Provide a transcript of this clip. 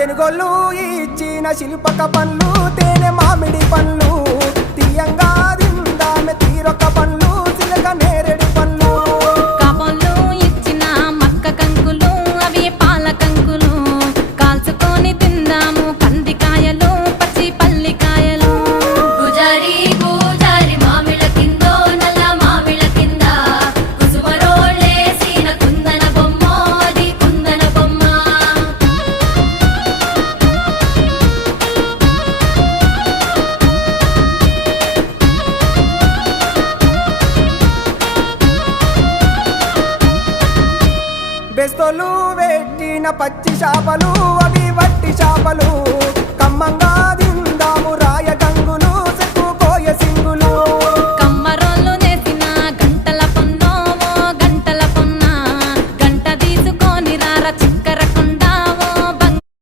తెనుగోళ్ళు ఇచ్చిన శిల్పక పండ్లు తేనె మామిడి పండ్లు తీయంగా తిందామె తీరొక్క పండ్లు చిలక నేరేడు పండ్లు కాబోళ్ళు ఇచ్చిన మక్క కంకులు అవి పాల కంకులు కాల్చుకొని తిందాము కందికాయలు పచ్చి పల్లికాయలు గుజారి గుజారి మామిళ్ళ కిందో నల్ల మామిళ్ళ కింద కుసుమరోళ్ళేసిన కుందన బొమ్మ అది కుందన బొమ్మ బెస్తోలు పెట్టిన పచ్చి చేపలు